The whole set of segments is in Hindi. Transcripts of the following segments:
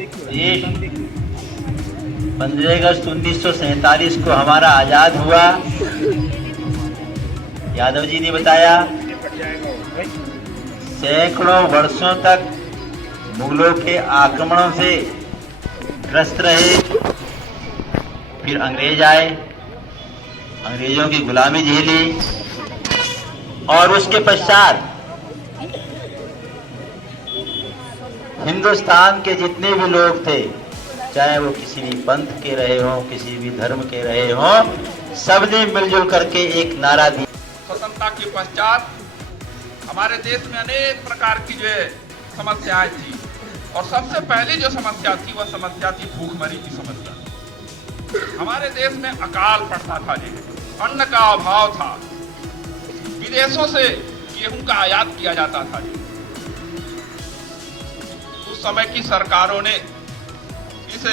देश 15 अगस्त 1947 को हमारा आजाद हुआ। यादव जी ने बताया सैकड़ों वर्षों तक मुगलों के आक्रमणों से ग्रस्त रहे। फिर अंग्रेज आए, अंग्रेजों की गुलामी झेली और उसके पश्चात हिंदुस्तान के जितने भी लोग थे, चाहे वो किसी भी पंथ के रहे हों, किसी भी धर्म के रहे हों, सबने मिलजुल करके एक नारा दिया। स्वतंत्रता के पश्चात हमारे देश में अनेक प्रकार की जो समस्याएं थी और सबसे पहली जो समस्या थी वह समस्या थी भूखमरी की समस्या। हमारे देश में अकाल पड़ता था जी, अन्न का अभाव था, विदेशों से गेहूं का आयात किया जाता था जी। उस समय की सरकारों ने इस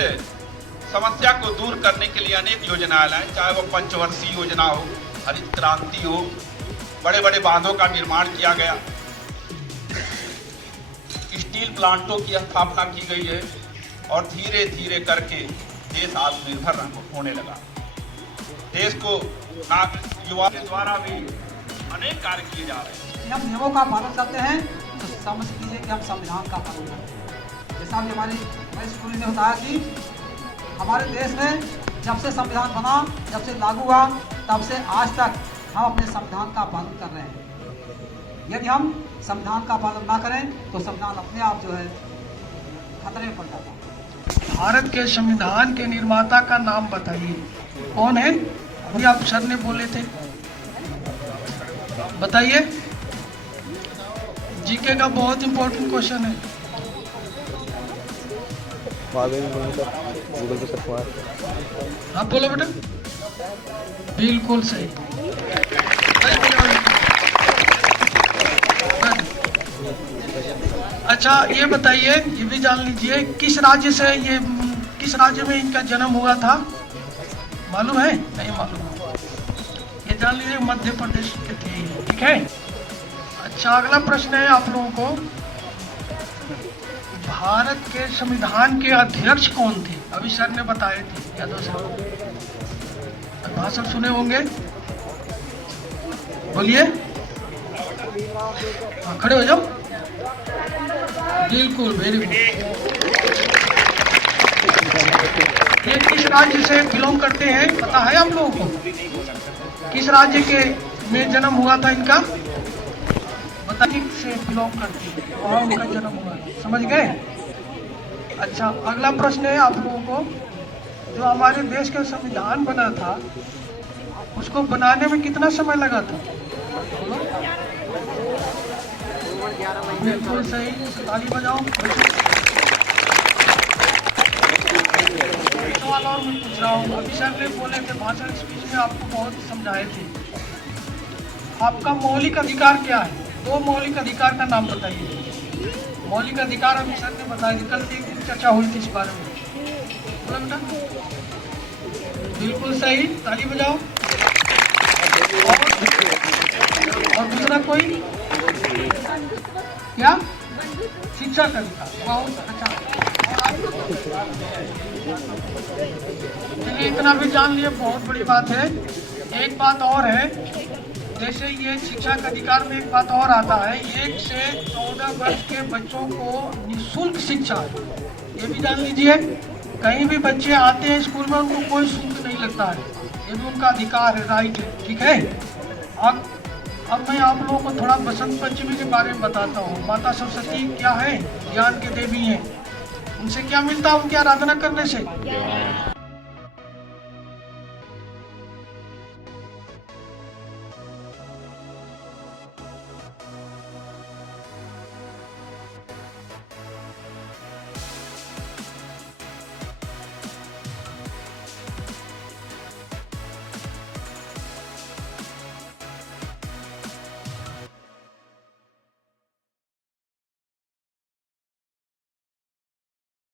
समस्या को दूर करने के लिए अनेक योजनाएं लाई, चाहे वो पंचवर्षीय योजना हो, हरित क्रांति हो, बड़े बड़े बांधों का निर्माण किया गया, स्टील प्लांटों की स्थापना की गई है और धीरे धीरे करके देश आत्मनिर्भर होने लगा। देश को युवा के द्वारा भी अनेक कार्य किए जा रहे हैं। हम नियमों का पालन करते हैं तो समझ लीजिए कि हम संविधान का पालन करते हैं। जैसा कि हमारी स्कूल ने बताया कि हमारे देश में जब से संविधान बना, जब से लागू हुआ, तब से आज तक हम अपने संविधान का पालन कर रहे हैं। यदि हम संविधान का पालन ना करें तो संविधान अपने आप जो है खतरे में पड़ जाता है। भारत के संविधान के निर्माता का नाम बताइए, कौन है? अभी आप सर ने बोले थे, बताइए। जीके का बहुत इंपॉर्टेंट क्वेश्चन है। गूगल पे सर्च मार। हाँ बोलो बेटा, बिल्कुल सही। अच्छा ये बताइए, ये भी जान लीजिए, किस राज्य से ये, किस राज्य में इनका जन्म हुआ था, मालूम है? नहीं मालूम, ये जान लीजिए मध्य प्रदेश के थे, ठीक है। अच्छा अगला प्रश्न है आप लोगों को, भारत के संविधान के अध्यक्ष कौन थे? अभी सर ने बताए थे, यादव साहब भाषण सुने होंगे, बोलिए। हाँ खड़े हो जाओ, बिल्कुल, वेरी गुड। ये किस राज्य से बिलोंग करते हैं पता है आप लोगों को? किस राज्य के में जन्म हुआ था इनका? बताइए से बिलोंग करते हैं और उनका जन्म हुआ, समझ गए? अच्छा अगला प्रश्न है आप लोगों को, जो हमारे देश का संविधान बना था उसको बनाने में कितना समय लगा था? बिल्कुल सही, ताली बजाओ। सवाल और मैं पूछ रहा हूँ, अभी सर ने बोले थे भाषण स्पीच में आपको बहुत समझाए थे, आपका मौलिक अधिकार क्या है? 2 मौलिक अधिकार का नाम बताइए। मौलिक अधिकार अभी सर ने बताया, कल एक दिन चर्चा हुई थी इस बारे में, बोला बेटा? बिल्कुल सही, ताली बजाओ। और दूसरा कोई क्या? शिक्षा का अधिकार, बहुत अच्छा। चलिए इतना भी जान लिए, बहुत बड़ी बात है। एक बात और है, जैसे ये शिक्षा का अधिकार में एक बात और आता है, 1 से 14 वर्ष के बच्चों को निःशुल्क शिक्षा है, ये भी जान लीजिए। कहीं भी बच्चे आते हैं स्कूल में, उनको कोई शुल्क नहीं लगता है, ये भी उनका अधिकार है, राइट है, ठीक है। अब मैं आप लोगों को थोड़ा बसंत पंचमी के बारे में बताता हूँ। माता सरस्वती क्या है? ज्ञान की देवी हैं। उनसे क्या मिलता है उनकी आराधना करने से?